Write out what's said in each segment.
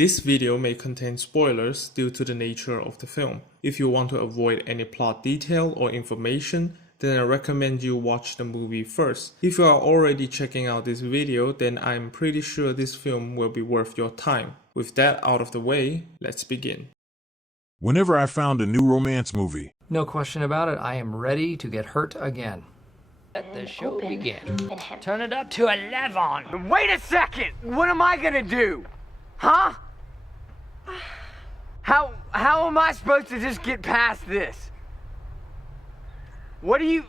This video may contain spoilers due to the nature of the film. If you want to avoid any plot detail or information, then I recommend you watch the movie first. If you are already checking out this video, then I'm pretty sure this film will be worth your time. With that out of the way, let's begin. Whenever I found a new romance movie, No question about it, I am ready to get hurt again. Let the show begin. Turn it up to 11. Wait a second! What am I gonna do? Huh? How am I supposed to just get past this? What are you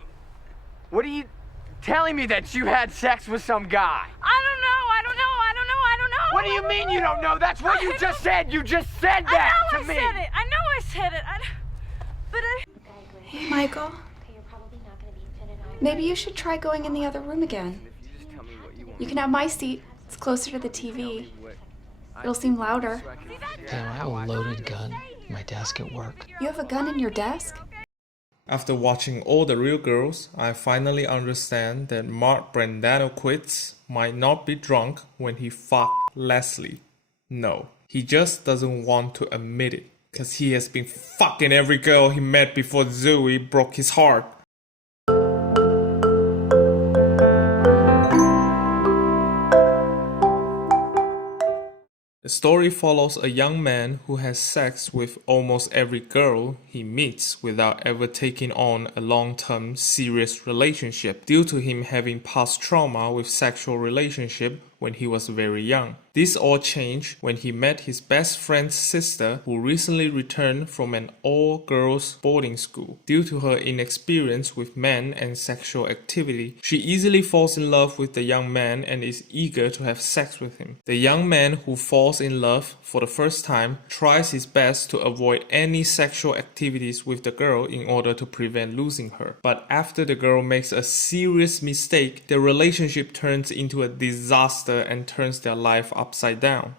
telling me that you had sex with some guy? I don't know. What do you mean you don't know? That's what you just said. You just said that to me. I know I said it. Hey, Michael. Maybe you should try going in the other room again. You can have my seat. It's closer to the TV. It'll seem louder. Damn, I have a loaded gun in my desk at work. You have a gun in your desk? After watching All the Real Girls, I finally understand that Mark Brandanoquitz might not be drunk when he fucked Leslie. No, he just doesn't want to admit it, cause he has been fucking every girl he met before Zooey broke his heart. The story follows a young man who has sex with almost every girl he meets without ever taking on a long-term serious relationship due to him having past trauma with sexual relationship when he was very young. This all changed when he met his best friend's sister who recently returned from an all-girls boarding school. Due to her inexperience with men and sexual activity, she easily falls in love with the young man and is eager to have sex with him. The young man who falls in love for the first time tries his best to avoid any sexual activities with the girl in order to prevent losing her. But after the girl makes a serious mistake, the relationship turns into a disaster and turns their life upside down.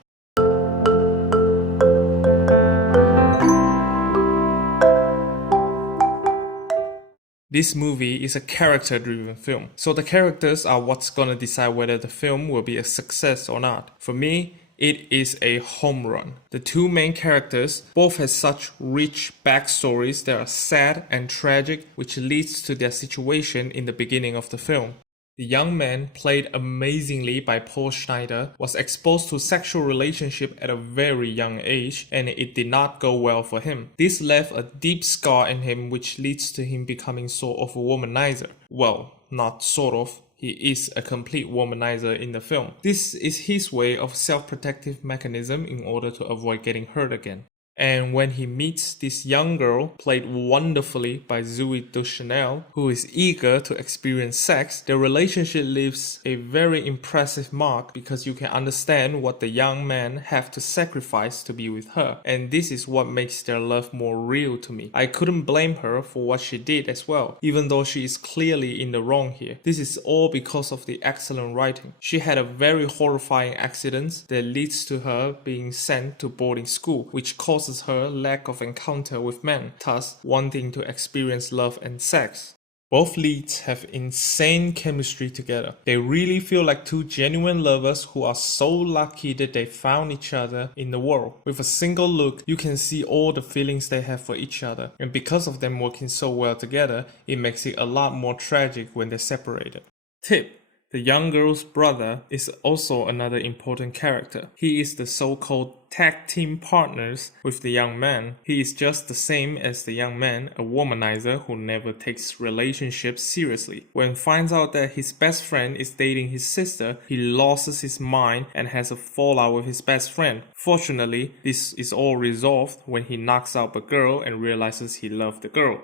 This movie is a character-driven film, so the characters are what's gonna decide whether the film will be a success or not. For me, it is a home run. The two main characters both have such rich backstories that are sad and tragic, which leads to their situation in the beginning of the film. The young man, played amazingly by Paul Schneider, was exposed to sexual relationship at a very young age and it did not go well for him. This left a deep scar in him which leads to him becoming sort of a womanizer. Well, not sort of. He is a complete womanizer in the film. This is his way of self-protective mechanism in order to avoid getting hurt again. And when he meets this young girl, played wonderfully by zooeydeschanel, who is eager to experience sex, their relationship leaves a very impressive mark because you can understand what the young man have to sacrifice to be with her. And this is what makes their love more real to me. I couldn't blame her for what she did as well, even though she is clearly in the wrong here. This is all because of the excellent writing. She had a very horrifying accident that leads to her being sent to boarding school, which causes her lack of encounter with men, thus wanting to experience love and sex. Both leads have insane chemistry together. They really feel like two genuine lovers who are so lucky that they found each other in the world. With a single look, you can see all the feelings they have for each other, and because of them working so well together, it makes it a lot more tragic when they're separated. Tip: the young girl's brother is also another important character. He is the so-called tag team partners with the young man. He is just the same as the young man, a womanizer who never takes relationships seriously. When finds out that his best friend is dating his sister, he loses his mind and has a fallout with his best friend. Fortunately, this is all resolved when he knocks out the girl and realizes he loved the girl.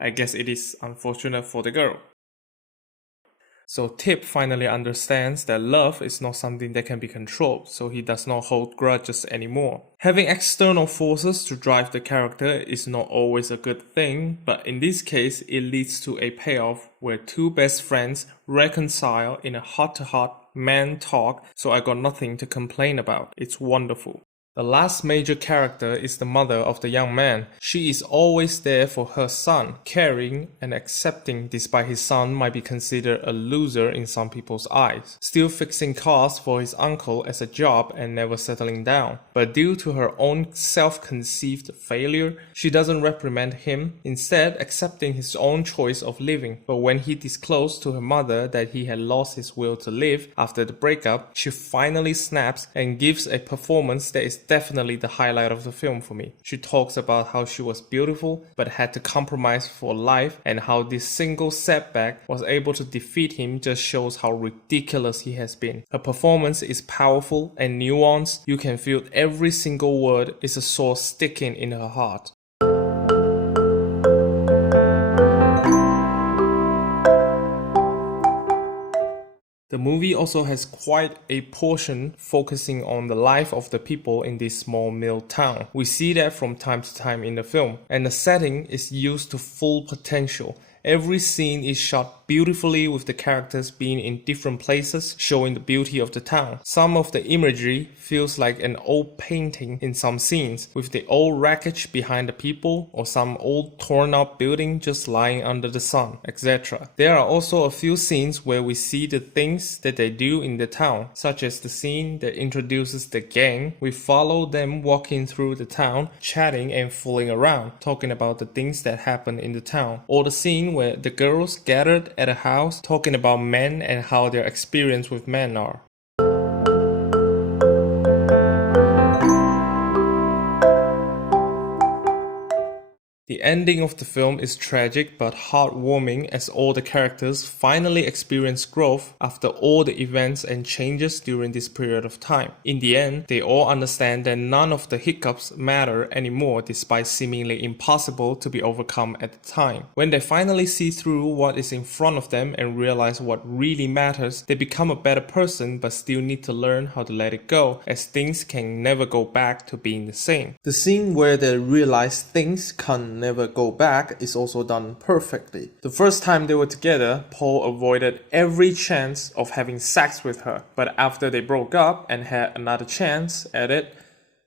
I guess it is unfortunate for the girl. So Tip finally understands that love is not something that can be controlled, so he does not hold grudges anymore. Having external forces to drive the character is not always a good thing, but in this case it leads to a payoff where two best friends reconcile in a heart-to-heart man talk, so I got nothing to complain about. It's wonderful. The last major character is the mother of the young man. She is always there for her son, caring and accepting despite his son might be considered a loser in some people's eyes. Still fixing cars for his uncle as a job and never settling down. But due to her own self-conceived failure, she doesn't reprimand him, instead accepting his own choice of living. But when he disclosed to her mother that he had lost his will to live after the breakup, she finally snaps and gives a performance that is definitely the highlight of the film for me. She talks about how she was beautiful but had to compromise for life, and how this single setback was able to defeat him just shows how ridiculous he has been. Her performance is powerful and nuanced. You can feel every single word is a sword sticking in her heart. The movie also has quite a portion focusing on the life of the people in this small mill town. We see that from time to time in the film, and the setting is used to full potential. Every scene is shot beautifully with the characters being in different places, showing the beauty of the town. Some of the imagery feels like an old painting in some scenes, with the old wreckage behind the people or some old torn up building just lying under the sun, etc. There are also a few scenes where we see the things that they do in the town, such as the scene that introduces the gang. We follow them walking through the town, chatting and fooling around, talking about the things that happen in the town, or the scene where the girls gathered at a house talking about men and how their experience with men are. The ending of the film is tragic but heartwarming, as all the characters finally experience growth after all the events and changes during this period of time. In the end, they all understand that none of the hiccups matter anymore, despite seemingly impossible to be overcome at the time. When they finally see through what is in front of them and realize what really matters, they become a better person but still need to learn how to let it go, as things can never go back to being the same. The scene where they realize things can never go back is also done perfectly. The first time they were together, Paul avoided every chance of having sex with her, but after they broke up and had another chance at it,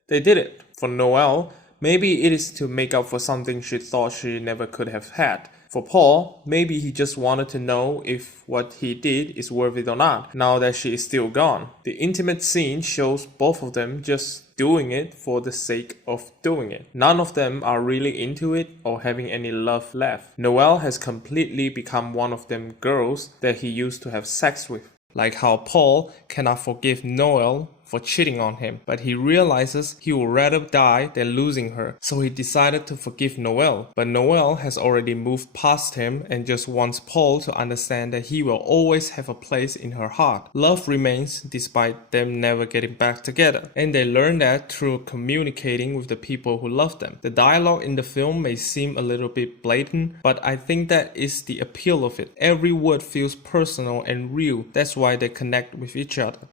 they did it. For Noelle, maybe it is to make up for something she thought she never could have had. For Paul, maybe he just wanted to know if what he did is worth it or not, now that she is still gone. The intimate scene shows both of them just doing it for the sake of doing it. None of them are really into it or having any love left. Noelle has completely become one of them girls that he used to have sex with. Like how Paul cannot forgive Noelle for cheating on him, but he realizes he would rather die than losing her, so he decided to forgive Noelle. But Noelle has already moved past him and just wants Paul to understand that he will always have a place in her heart. Love remains despite them never getting back together, and they learn that through communicating with the people who love them. The dialogue in the film may seem a little bit blatant, but I think that is the appeal of it. Every word feels personal and real. That's why they connect with each other.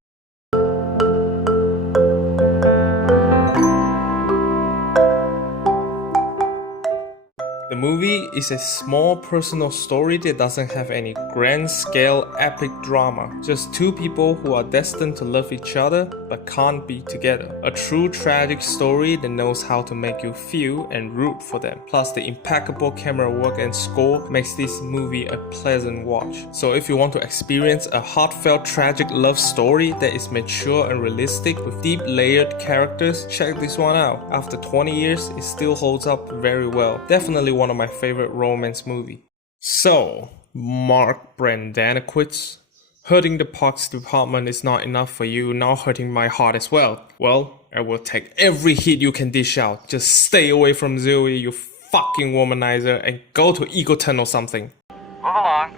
The movie is a small personal story that doesn't have any grand scale epic drama. Just two people who are destined to love each other but can't be together. A true tragic story that knows how to make you feel and root for them. Plus the impeccable camera work and score makes this movie a pleasant watch. So if you want to experience a heartfelt tragic love story that is mature and realistic with deep layered characters, check this one out. After 20 years, it still holds up very well. Definitely one of my favorite romance movie. So, Mark Brandanowitz, hurting the parks department is not enough for you, now hurting my heart as well. Well, I will take every hit you can dish out. Just stay away from Zoe, you fucking womanizer, and go to Egoton or something. Move along.